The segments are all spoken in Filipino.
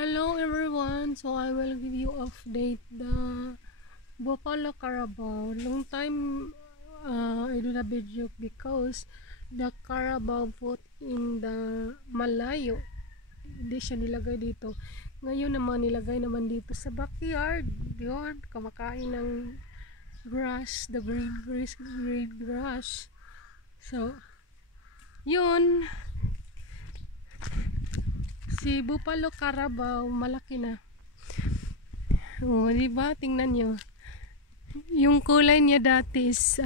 Hello everyone, so I will give you update the Buffalo Carabao. Long time I do a video because the Carabao put in the malayo. Hindi siya nilagay dito. Ngayon naman nilagay naman dito sa backyard. Yun, kumakain ng grass, the green grass. So, yun. Si Buffalo Carabao, malaki na. Oh, di ba? Tingnan nyo. Yung kulay niya dati is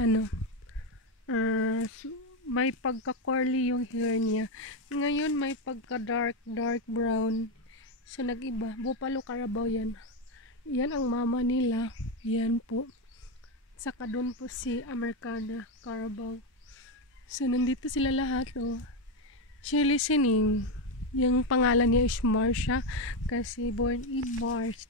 may pagka-curly yung hair niya. Ngayon may pagka-dark brown. So nag-iba. Buffalo Carabao yan. Yan ang mama nila. Yan po. Saka doon po si Americana Carabao. So nandito sila lahat. Oh. She listening. Yung pangalan niya is Marsha kasi born in March.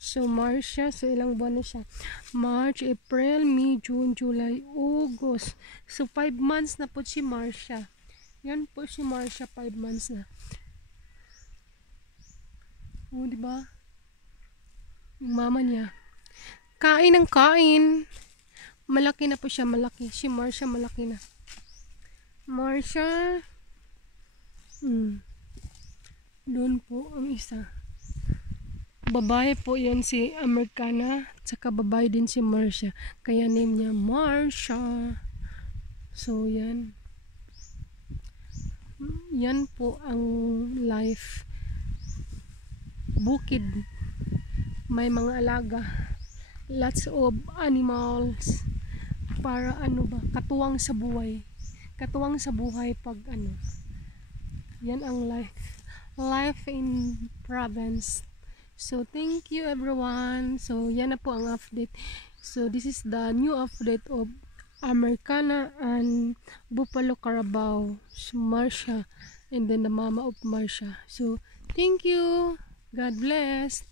So Marsha, so ilang buwan na siya? March, April, May, June, July, August. So 5 months na po si Marsha. Yan po si Marsha, 5 months na. Oh, di ba? Yung mama niya. Kain ng kain. Malaki na po siya, malaki. Si Marsha malaki na. Marsha. Doon po ang isa. Babae po yan si Americana. Tsaka babae din si Marsha. Kaya name niya Marsha. So yan. Yan po ang life. Bukid. May mga alaga. Lots of animals. Para katuwang sa buhay. Katuwang sa buhay pag yan ang life in province. So thank you everyone. So yan na po ang update. So this is the new update of Americana and Buffalo Carabao, Marsha, and then the mama of Marsha. So thank you. God bless.